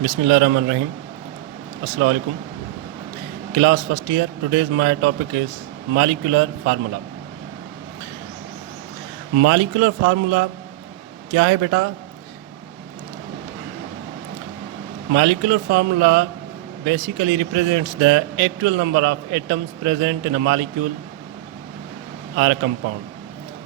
Bismillahirrahmanirrahim. Assalamu alaikum. Class first year. Today's my topic is molecular formula. Molecular formula क्या है बेटा? Molecular formula basically represents the actual number of atoms present in a molecule or a compound.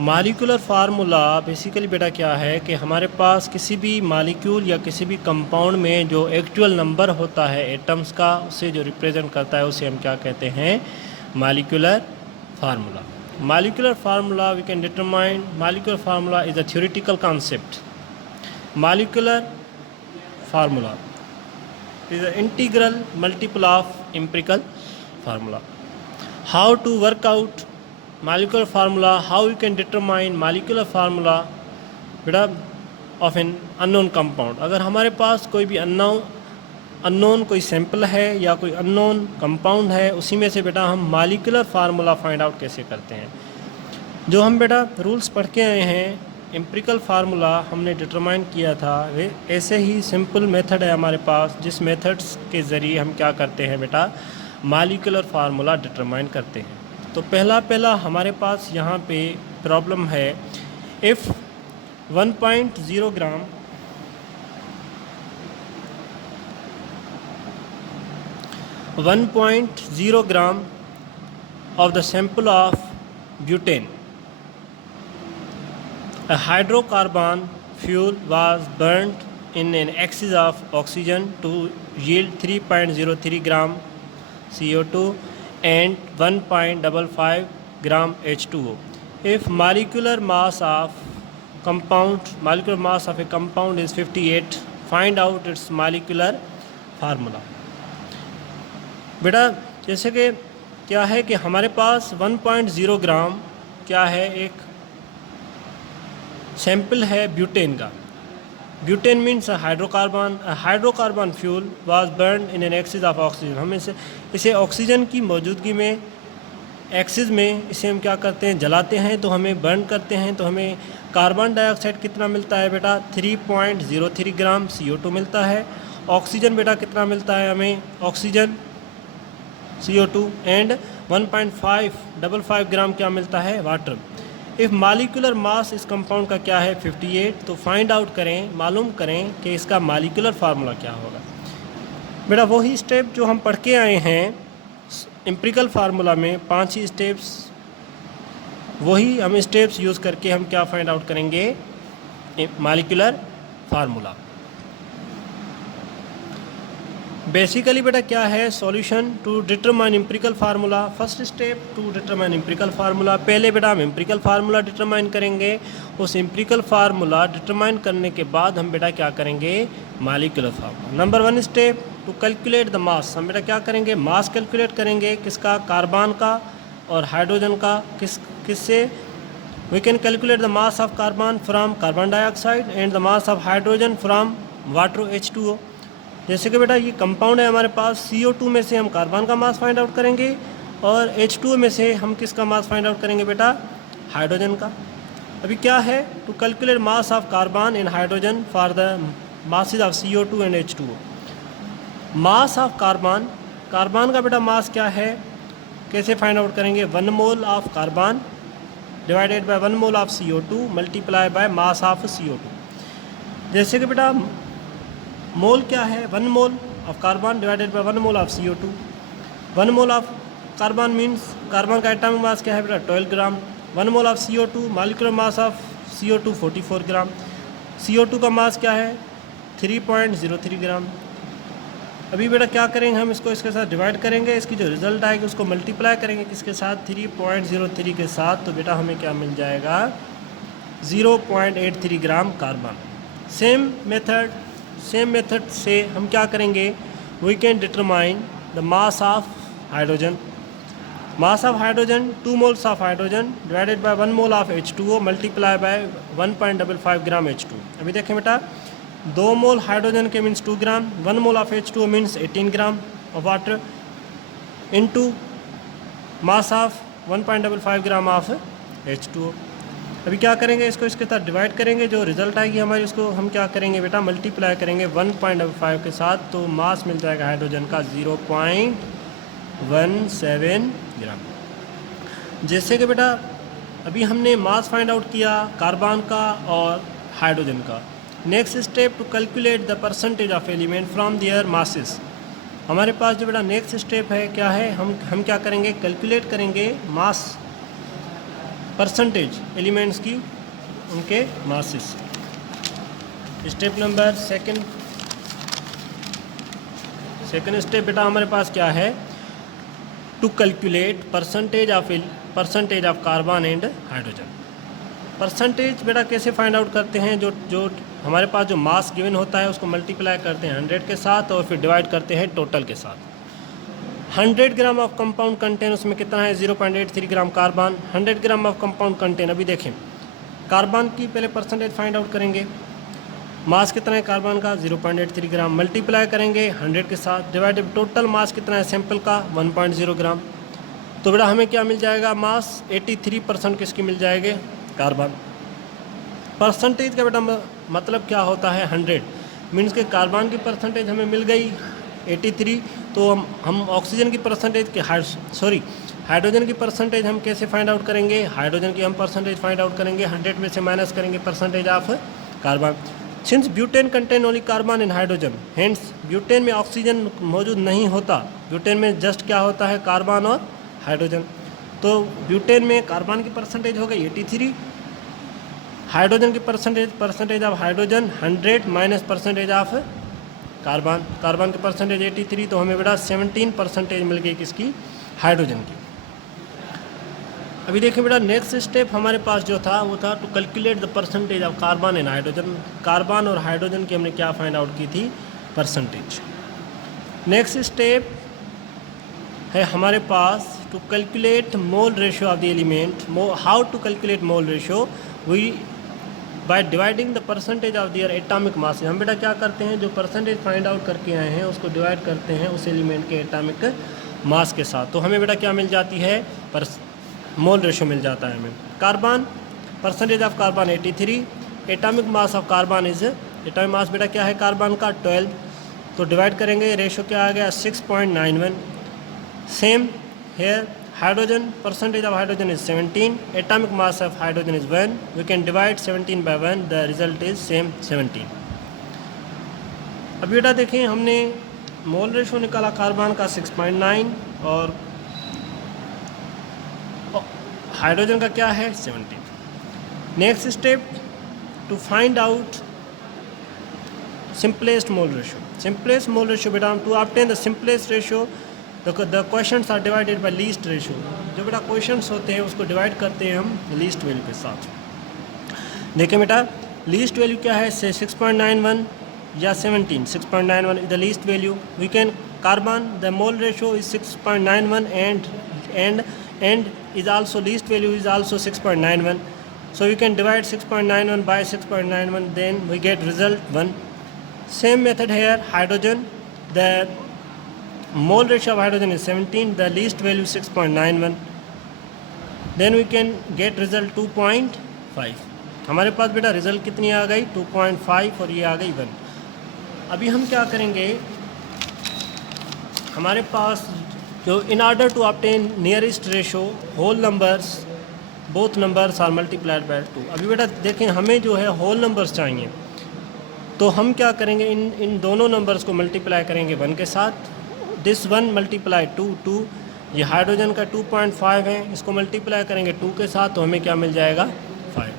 Molecular formula basically बेटा क्या है कि हमारे पास किसी भी मालिक्यूल या किसी भी कंपाउंड में जो एक्चुअल नंबर होता है एटम्स का उसे जो रिप्रेजेंट करता है उसे हम क्या कहते हैं? Molecular formula. Molecular formula we can determine. Molecular formula is a theoretical concept. Molecular formula is a integral multiple of empirical formula. How to work out molecular formula, how you can determine molecular formula बेटा of an unknown compound. अगर हमारे पास कोई भी unknown कोई sample है या कोई unknown compound है उसी में से बेटा हम मॉलिक्यूलर फार्मूला फाइंड आउट कैसे करते हैं. जो हम बेटा रूल्स पढ़ के आए हैं एम्पिरिकल फार्मूला हमने डिटरमाइन किया था वे ऐसे ही सिंपल मेथड है हमारे पास जिस मेथड्स के ज़रिए हम क्या करते हैं बेटा मॉलिक्यूलर फार्मूला डिटरमाइन करते हैं. तो पहला हमारे पास यहाँ पे प्रॉब्लम है if 1.0 gram of the sample of butane, a hydrocarbon fuel was burnt in an excess of oxygen to yield 3.03 gram CO2 and 1.55 gram H2O. If molecular mass of a compound is 58, find out its molecular formula. बेटा जैसे कि क्या है कि हमारे पास 1.0 ग्राम क्या है एक सैंपल है ब्यूटेन का. Butane means hydrocarbon fuel was born in an axis of oxygen. हम इसे ऑक्सीजन की मौजूदगी में एक्सिस में इसे हम क्या करते हैं जलाते हैं तो हमें बर्न करते हैं तो हमें कार्बन डाइऑक्साइड कितना मिलता है बेटा 3.03 ग्राम CO2 मिलता है. ऑक्सीजन बेटा कितना मिलता है हमें ऑक्सीजन CO2 एंड 1.555 ग्राम क्या मिलता है वाटर. इफ़ मालिकुलर मास इस कंपाउंड का क्या है 58 तो फाइंड आउट करें मालूम करें कि इसका मालिकुलर फार्मूला क्या होगा. बेटा वही स्टेप जो हम पढ़ के आए हैं एम्पिरिकल फार्मूला में 5 ही स्टेप्स वही हम स्टेप्स यूज़ करके हम क्या फाइंड आउट करेंगे मालिकुलर फार्मूला. बेसिकली बेटा क्या है solution to determine empirical formula. First step to determine empirical formula. पहले बेटा हम एम्पिरिकल फार्मूला डिटरमाइन करेंगे. उस एम्पिरिकल फार्मूला डिटरमाइन करने के बाद हम बेटा क्या करेंगे molecular formula. Number 1 step to calculate the mass. हम बेटा क्या करेंगे मास कैलकुलेट करेंगे किसका कार्बन का और हाइड्रोजन का. किससे we can calculate the mass of carbon from carbon dioxide and the mass of hydrogen from water H2O. जैसे कि बेटा ये कंपाउंड है हमारे पास CO2 में से हम कार्बन का मास फाइंड आउट करेंगे और H2O में से हम किसका मास फाइंड आउट करेंगे बेटा हाइड्रोजन का. अभी क्या है to calculate mass of carbon and hydrogen for the masses of CO2 and H2O. Mass of carbon का बेटा मास क्या है कैसे फाइंड आउट करेंगे 1 mole of carbon divided by 1 mole of CO2 multiply by mass of CO2. जैसे कि बेटा मोल क्या है 1 mole of carbon divided by 1 mole of CO2. 1 mole of carbon means carbon का एटॉमिक मास क्या है बेटा 12 ग्राम. 1 mole of CO2 molecular mass of CO2 44 gram. CO2 का मास क्या है 3.03 ग्राम. अभी बेटा क्या करेंगे हम इसको इसके साथ डिवाइड करेंगे. इसकी जो रिजल्ट आएगी उसको मल्टीप्लाई करेंगे किसके साथ 3.03 के साथ. तो बेटा हमें क्या मिल जाएगा 0.83 ग्राम कार्बन. सेम मेथड से हम क्या करेंगे we can determine the mass of hydrogen. Mass of hydrogen 2 moles of hydrogen divided by 1 mole of H2O multiply by 1.55 gram H2. अभी देखें बेटा 2 मोल हाइड्रोजन के means 2 gram 1 mole of H2O means 18 gram of water into mass of 1.55 gram of H2O. अभी क्या करेंगे, इसको इसके साथ डिवाइड करेंगे, जो रिजल्ट आएगी हमारी उसको हम क्या करेंगे बेटा, मल्टीप्लाई करेंगे 1.5 के साथ, तो मास मिल जाएगा हाइड्रोजन का 0.17 ग्राम। जैसे कि बेटा अभी हमने मास फाइंड आउट किया कार्बन का और हाइड्रोजन का। Next step to calculate the percentage of element from their masses. हमारे पास जो बेटा नेक्स्ट स्टेप है क्या है, हम क्या करेंगे, कैलकुलेट करेंगे मास परसेंटेज एलिमेंट्स की उनके masses. Step number second step बेटा हमारे पास क्या है, to calculate percentage of carbon and hydrogen. Percentage बेटा कैसे फाइंड आउट करते हैं, जो हमारे पास जो मास गिवन होता है उसको मल्टीप्लाई करते हैं 100 के साथ और फिर डिवाइड करते हैं टोटल के साथ। 100 ग्राम ऑफ कंपाउंड कंटेन, उसमें कितना है 0.83 gram carbon. 100 gram of compound contain, अभी देखें कार्बन की पहले परसेंटेज फाइंड आउट करेंगे, मास कितना है कार्बन का 0.83 ग्राम, मल्टीप्लाई करेंगे 100 के साथ, डिवाइडेड टोटल मास कितना है सैंपल का 1.0 ग्राम। तो बेटा हमें क्या मिल जाएगा, मास 83% किसकी मिल जाएगी, कार्बन। परसेंटेज का बेटा मतलब क्या होता है 100, मीन्स के कार्बन की परसेंटेज हमें मिल गई 83, तो हम ऑक्सीजन की परसेंटेज के हाइड्रोजन की परसेंटेज हम कैसे फाइंड आउट करेंगे, हाइड्रोजन की हम परसेंटेज फाइंड आउट करेंगे 100 में से माइनस करेंगे percentage of carbon. Since butane contain only carbon and hydrogen, hence butane में ऑक्सीजन मौजूद नहीं होता, ब्यूटेन में जस्ट क्या होता है कार्बन और हाइड्रोजन। तो ब्यूटेन में कार्बन की परसेंटेज हो गई 83, हाइड्रोजन की percentage of hydrogen 100 minus percentage of carbon की परसेंटेज 83, तो हमें बेटा 17% मिल गई किसकी, हाइड्रोजन की। अभी देखिए बेटा नेक्स्ट स्टेप हमारे पास जो था वो था to calculate the percentage of carbon and hydrogen. Carbon और हाइड्रोजन की हमने क्या फाइंड आउट की थी, परसेंटेज। नेक्स्ट स्टेप है हमारे पास to calculate mole ratio of the element. How to calculate mole ratio, we by dividing the percentage of their atomic mass. हम बेटा क्या करते हैं, जो परसेंटेज फाइंड आउट करके आए हैं उसको डिवाइड करते हैं उस एलिमेंट के एटॉमिक मास के साथ, तो हमें बेटा क्या मिल जाती है, मोल रेशियो मिल जाता है हमें। Carbon, percentage of carbon 83, atomic mass of carbon is, atomic mass बेटा क्या है कार्बन का 12, तो डिवाइड करेंगे रेशियो क्या आ गया 6.91। Same here hydrogen, percentage of hydrogen is 17, atomic mass of hydrogen is 1, we can divide 17 by 1, the result is same 17। अब बेटा देखें हमने मोल रेशो निकाला कार्बन का 6.9 और हाइड्रोजन का क्या है 17। Next step to find out simplest mole ratio. Simplest mole ratio बेटा to obtain the simplest ratio the questions are divided by least ratio. जो बेटा क्वेश्चंस होते हैं उसको डिवाइड करते हैं हम लीस्ट वैल्यू के साथ। देखें बेटा लीस्ट वैल्यू क्या है, से 6.91 या 17। 6.91 is the least value. We can carbon the mole ratio is 6.91 and is also least value is also 6.91, so we can divide 6.91 by 6.91, then we get result 1. Same method here, hydrogen, the mole ratio of hydrogen is 17, the least value 6.91, then we can get result 2.5। हमारे पास बेटा result कितनी आ गई 2.5 और ये आ गई 1। अभी हम क्या करेंगे, हमारे पास जो in order to obtain nearest ratio whole numbers both numbers are multiplied by 2। अभी बेटा देखें हमें जो है होल नंबर्स चाहिए, तो हम क्या करेंगे, इन दोनों नंबर्स को मल्टीप्लाई करेंगे 1 के साथ। दिस 1 मल्टीप्लाई 2, ये हाइड्रोजन का 2.5 है, इसको मल्टीप्लाई करेंगे 2 के साथ तो हमें क्या मिल जाएगा 5।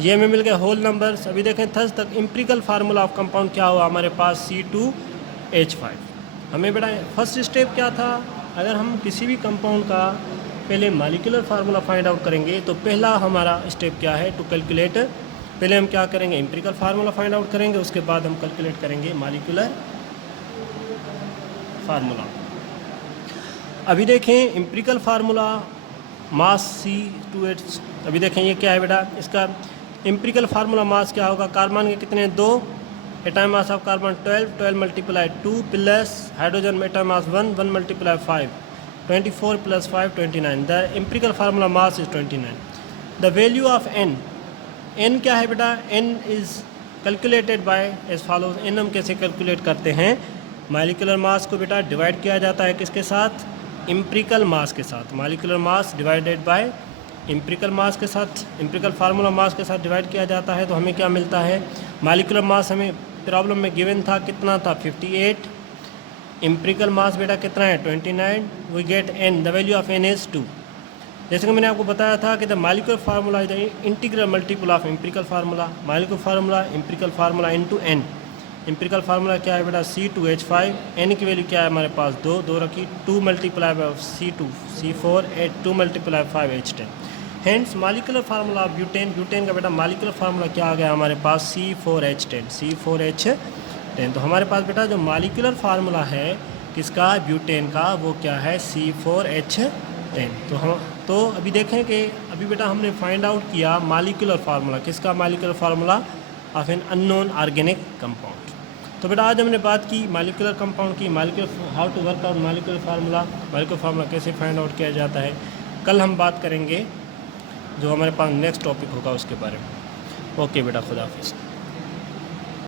ये हमें मिल गए होल नंबर्स। अभी देखें थस तक एम्पिरिकल फार्मूला ऑफ कंपाउंड क्या हुआ हमारे पास C2H5। हमें बेटा फर्स्ट स्टेप क्या था, अगर हम किसी भी कंपाउंड का पहले मॉलिक्यूलर फार्मूला फाइंड आउट करेंगे तो पहला हमारा स्टेप क्या है टू कैलकुलेट, पहले हम क्या करेंगे एम्पिरिकल फार्मूला फाइंड आउट करेंगे, उसके बाद हम कैलकुलेट करेंगे मॉलिक्यूलर फार्मूला। अभी देखें एम्पिरिकल फार्मूला मास C2H, अभी देखें ये क्या है बेटा, इसका एम्पिरिकल फार्मूला मास क्या होगा, कार्बन के कितने 2, atomic mass of carbon 12 multiply 2 plus hydrogen में atomic mass 1 multiply 5 24 plus 5 29। The empirical formula mass is 29। The value of n, N क्या है बेटा, N is calculated by as follows. N हम कैसे कैलकुलेट करते हैं, मॉलिक्यूलर मास को बेटा डिवाइड किया जाता है किसके साथ, एम्पिरिकल मास के साथ। Molecular mass divided by empirical mass के साथ, एम्पिरिकल फार्मूला मास के साथ डिवाइड किया जाता है। तो हमें क्या मिलता है, मॉलिक्यूलर मास हमें प्रॉब्लम में गिवन था, कितना था 58, एम्पिरिकल मास बेटा कितना है 29, we get n, the value of n is 2। जैसे कि मैंने आपको बताया था कि the molecular formula is the integral multiple of empirical formula. Molecular formula empirical formula into n. Empirical formula क्या है बेटा C2H5, एन की वैल्यू क्या है हमारे पास 2 रखी, 2 multiply by C2 C4 2 multiply 5H10। Hence molecular formula of butane, butane का बेटा मॉलिक्यूलर फार्मूला क्या आ गया हमारे पास C4H10। तो हमारे पास बेटा जो मॉलिक्यूलर फार्मूला है किसका, ब्यूटेन का, वो क्या है C4H10। तो अभी देखें कि अभी बेटा हमने फाइंड आउट किया मॉलिक्यूलर फार्मूला किसका, molecular formula of an unknown organic compound. तो बेटा आज हमने बात की मॉलिक्यूलर कंपाउंड की, molecular how to work out molecular formula, molecular formula कैसे फाइंड आउट किया जाता है। कल हम बात करेंगे जो हमारे पास नेक्स्ट टॉपिक होगा उसके बारे में। ओके बेटा, खुदा हाफिज़।